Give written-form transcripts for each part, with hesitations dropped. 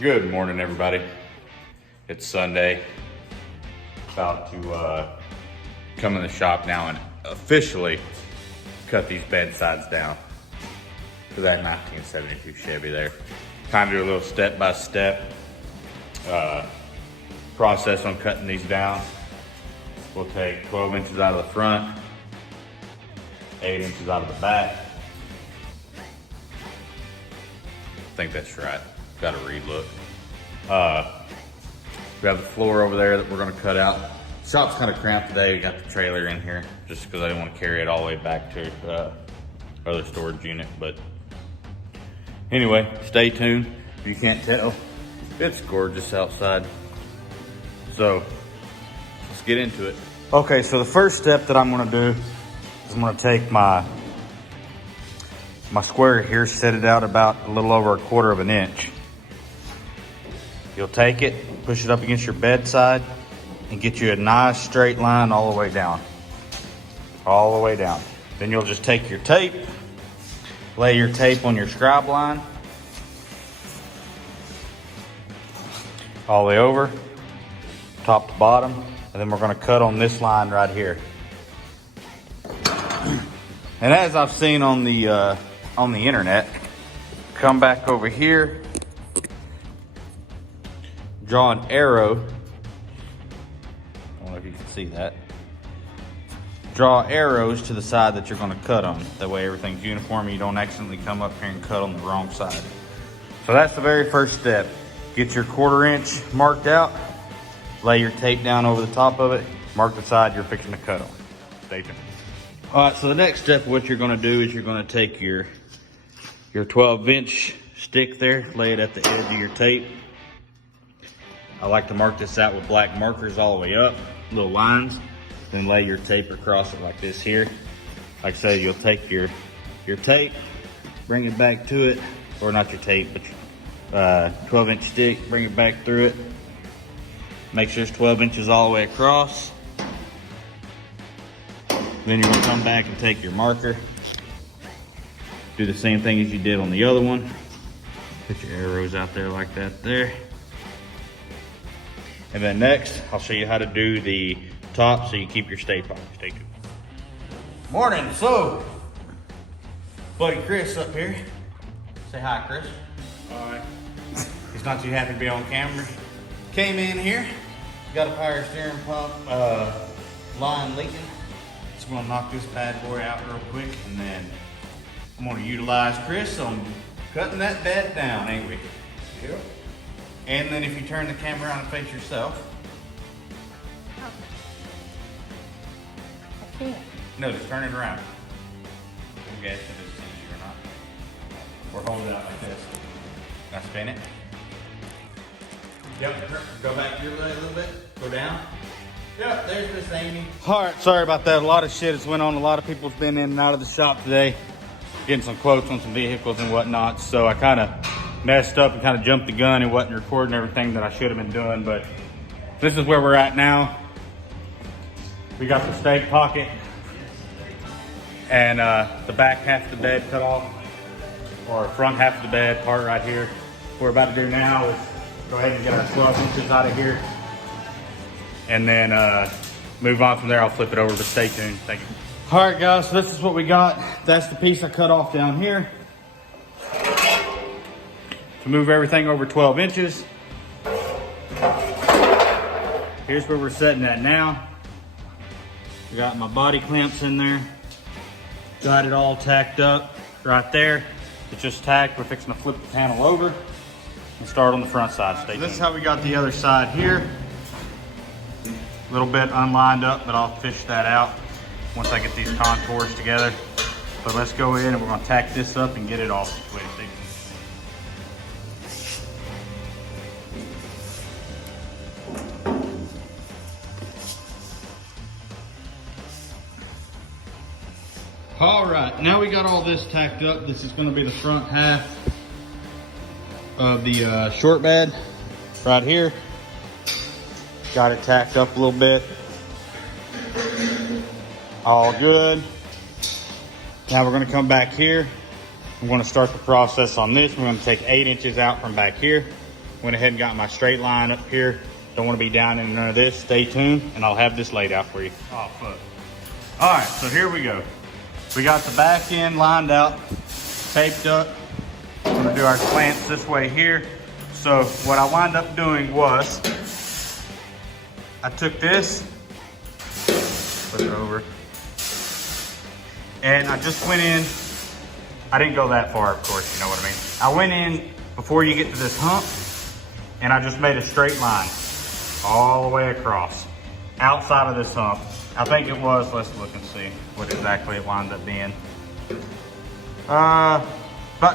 Good morning, everybody. It's Sunday. About to come in the shop now and officially cut these bedsides down for that 1972 Chevy there. Kind of do a little step-by-step process on cutting these down. We'll take 12 inches out of the front, 8 inches out of the back. I think that's right. Got a read look. We have the floor over there that we're gonna cut out. Shop's kind of cramped today. We got the trailer in here just because I didn't want to carry it all the way back to other storage unit. But anyway, stay tuned. If you can't tell, it's gorgeous outside. So let's get into it. Okay, so the first step that I'm gonna do is I'm gonna take my square here, set it out about a little over 1/4 of an inch. You'll take it, push it up against your bedside, and get you a nice straight line all the way down. All the way down. Then you'll just take your tape, lay your tape on your scribe line, all the way over, top to bottom, and then we're gonna cut on this line right here. And as I've seen on the internet, come back over here, draw an arrow. I don't know if you can see that. Draw arrows to the side that you're gonna cut on. That way everything's uniform and you don't accidentally come up here and cut on the wrong side. So that's the very first step. Get your 1/4 inch marked out, lay your tape down over the top of it, mark the side you're fixing to cut on. Stay tuned. All right, so the next step of what you're gonna do is you're gonna take your 12-inch stick there, lay it at the edge of your tape. I like to mark this out with black markers all the way up, little lines, then lay your tape across it like this here. Like I said, you'll take your tape, bring it back to it, or not your tape, but your 12-inch stick, bring it back through it. Make sure it's 12 inches all the way across. Then you're gonna come back and take your marker. Do the same thing as you did on the other one. Put your arrows out there like that there. And then next, I'll show you how to do the top so you keep your stay pocket. Stay tuned. Morning, so, buddy Chris up here. Say hi, Chris. All right. He's not too happy to be on camera. Came in here, got a power steering pump line leaking. Just gonna knock this bad boy out real quick, and then I'm gonna utilize Chris on cutting that bed down, ain't we? Yep. And then if you turn the camera around and face yourself. I can't. No, just turn it around. We'll guess if it's easy or not. Or hold it out like this. Now spin it. Yep, go back your leg a little bit. Go down. Yep, there's Miss Amy. All right, sorry about that. A lot of shit has went on. A lot of people's been in and out of the shop today, getting some quotes on some vehicles and whatnot. So I kind of messed up and kind of jumped the gun and wasn't recording everything that I should have been doing. But this is where we're at now. We got the stay pocket and the back half of the bed cut off, or front half of the bed part right here. What we're about to do now is go ahead and get our 12 inches out of here, and then move on from there. I'll flip it over, but stay tuned. Thank you. All right, guys, so this is what we got. That's the piece I cut off down here. To move everything over 12 inches. Here's where we're setting at now. I got my body clamps in there. Got it all tacked up right there. It's just tacked. We're fixing to flip the panel over and start on the front side. Stay tuned. This is how we got the other side here. A little bit unlined up, but I'll fish that out once I get these contours together. But let's go in and we're gonna tack this up and get it all situated. All right, now we got all this tacked up. This is gonna be the front half of the short bed right here. Got it tacked up a little bit. All good. Now we're gonna come back here. I'm gonna start the process on this. We're gonna take 8 inches out from back here. Went ahead and got my straight line up here. Don't wanna be down in none of this. Stay tuned and I'll have this laid out for you. Oh, fuck. All right, so here we go. We got the back end lined out, taped up. We're gonna do our slants this way here. So what I wound up doing was, I took this, put it over, and I just went in. I didn't go that far, of course, you know what I mean. I went in before you get to this hump, and I just made a straight line all the way across, outside of this hump. I think it was, let's look and see what exactly it wound up being. About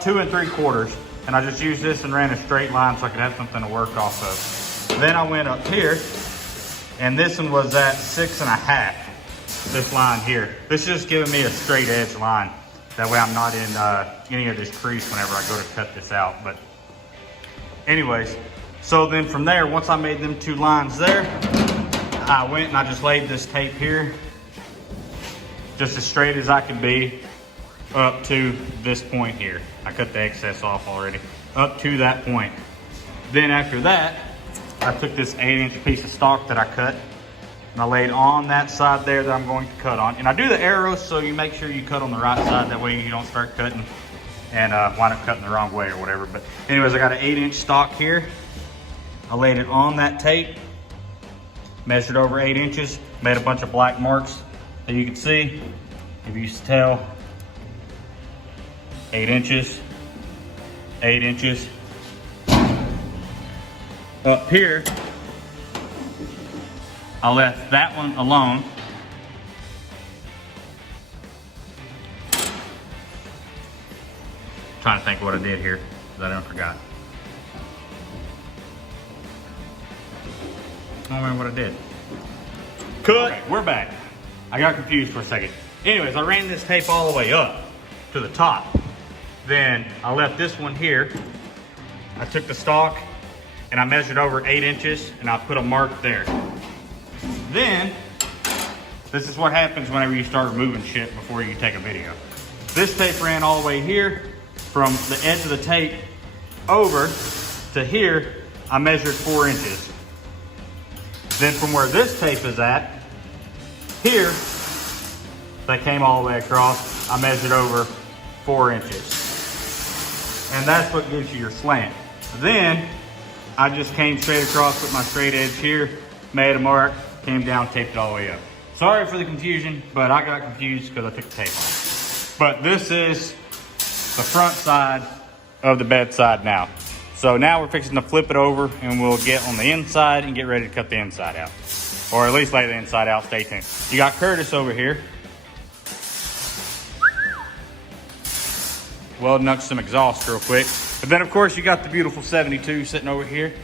2 3/4. And I just used this and ran a straight line so I could have something to work off of. Then I went up here, and this one was at 6 1/2. This line here. This is just giving me a straight edge line. That way I'm not in any of this crease whenever I go to cut this out. But anyways, so then from there, once I made them 2 lines there, I went and I just laid this tape here, just as straight as I could be, up to this point here. I cut the excess off already, up to that point. Then after that, I took this 8-inch piece of stock that I cut, and I laid on that side there that I'm going to cut on. And I do the arrows so you make sure you cut on the right side, that way you don't start cutting and wind up cutting the wrong way or whatever. But anyways, I got an 8-inch stock here. I laid it on that tape, measured over 8 inches, made a bunch of black marks that you can see, if you can tell. 8 inches, 8 inches. Up here, I left that one alone. Trying to think what I did here, because I done forgot. I don't remember what I did. Cut. Okay, we're back. I got confused for a second. Anyways, I ran this tape all the way up to the top. Then I left this one here. I took the stock and I measured over 8 inches and I put a mark there. Then, this is what happens whenever you start removing shit before you take a video. This tape ran all the way here. From the edge of the tape over to here, I measured 4 inches. Then from where this tape is at, here, that came all the way across, I measured over 4 inches. And that's what gives you your slant. Then, I just came straight across with my straight edge here, made a mark, came down, taped it all the way up. Sorry for the confusion, but I got confused because I took the tape off. But this is the front side of the bedside now. So now we're fixing to flip it over and we'll get on the inside and get ready to cut the inside out. Or at least lay the inside out, stay tuned. You got Curtis over here welding up some exhaust real quick. But then of course you got the beautiful 72 sitting over here.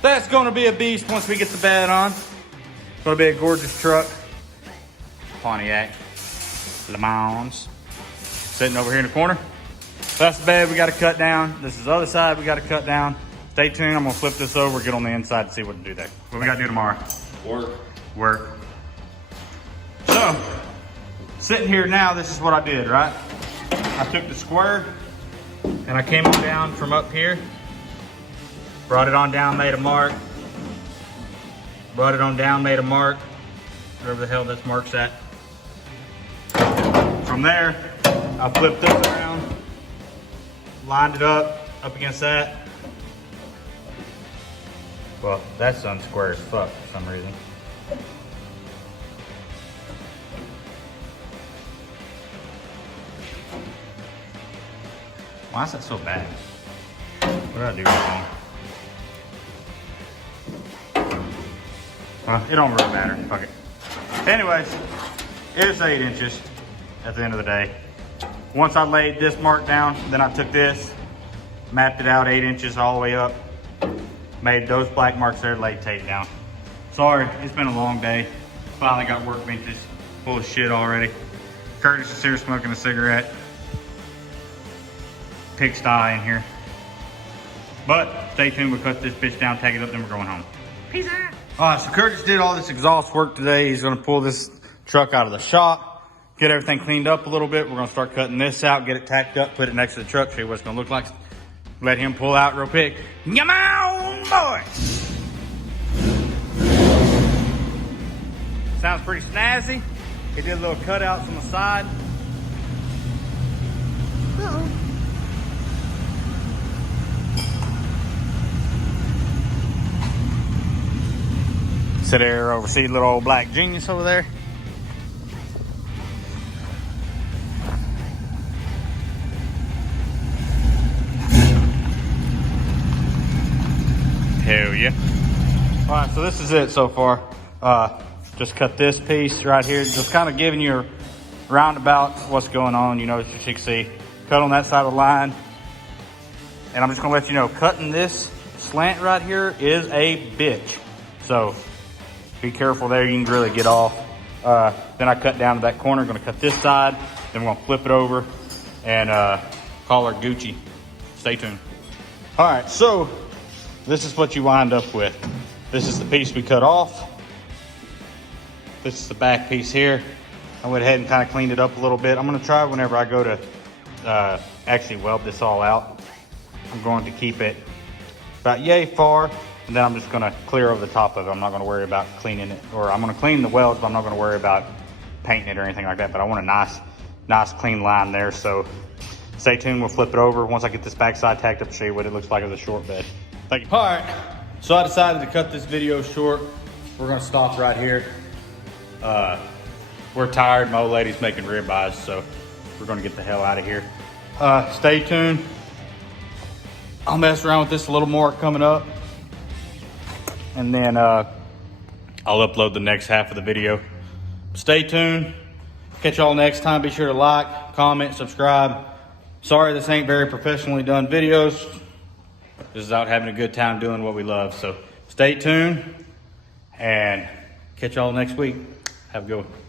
That's gonna be a beast once we get the bed on. It's gonna be a gorgeous truck. Pontiac Le Mans. Sitting over here in the corner. That's the bed we gotta cut down. This is the other side we gotta cut down. Stay tuned, I'm gonna flip this over, get on the inside and see what to do there. What we gotta do tomorrow? Work. So, sitting here now, this is what I did, right? I took the square and I came on down from up here, brought it on down, made a mark, brought it on down, made a mark, wherever the hell this mark's at. From there, I flipped this around, lined it up against that. Well, that's unsquare as fuck for some reason. Why is that so bad? What did I do wrong? Well, it don't really matter. Fuck it. Anyways, it's 8 inches at the end of the day. Once I laid this mark down, then I took this, mapped it out 8 inches all the way up, made those black marks there, laid tape down. Sorry, it's been a long day. Finally got workbenches full of shit already. Curtis is here smoking a cigarette. Pigsty in here. But stay tuned, we'll cut this bitch down, tag it up, then we're going home. Peace out. All right, so Curtis did all this exhaust work today. He's gonna pull this truck out of the shop, get everything cleaned up a little bit. We're gonna start cutting this out, get it tacked up, put it next to the truck, show you what it's gonna look like. Let him pull out real quick. Come on, boy. Sounds pretty snazzy. He did little cutouts on the side. Sit there, oversee little old black genius over there. Hell yeah. All right, so this is it so far. Just cut this piece right here, just kind of giving you a roundabout what's going on, you know, as you can see. Cut on that side of the line. And I'm just gonna let you know, cutting this slant right here is a bitch. So be careful there, you can really get off. Then I cut down to that corner, gonna cut this side, then we're gonna flip it over and call her Gucci. Stay tuned. All right, so this is what you wind up with. This is the piece we cut off. This is the back piece here. I went ahead and kind of cleaned it up a little bit. I'm gonna try whenever I go to actually weld this all out. I'm going to keep it about yay far, and then I'm just gonna clear over the top of it. I'm not gonna worry about cleaning it, or I'm gonna clean the welds, but I'm not gonna worry about painting it or anything like that. But I want a nice clean line there. So stay tuned, we'll flip it over. Once I get this backside tacked up, show you what it looks like as a short bed. Thank you. All right, so I decided to cut this video short. We're gonna stop right here. We're tired, my old lady's making ribeyes, so we're gonna get the hell out of here. Stay tuned. I'll mess around with this a little more coming up. And then I'll upload the next half of the video. Stay tuned. Catch y'all next time. Be sure to like, comment, subscribe. Sorry this ain't very professionally done videos. This is out having a good time doing what we love. So stay tuned and catch y'all next week. Have a good one.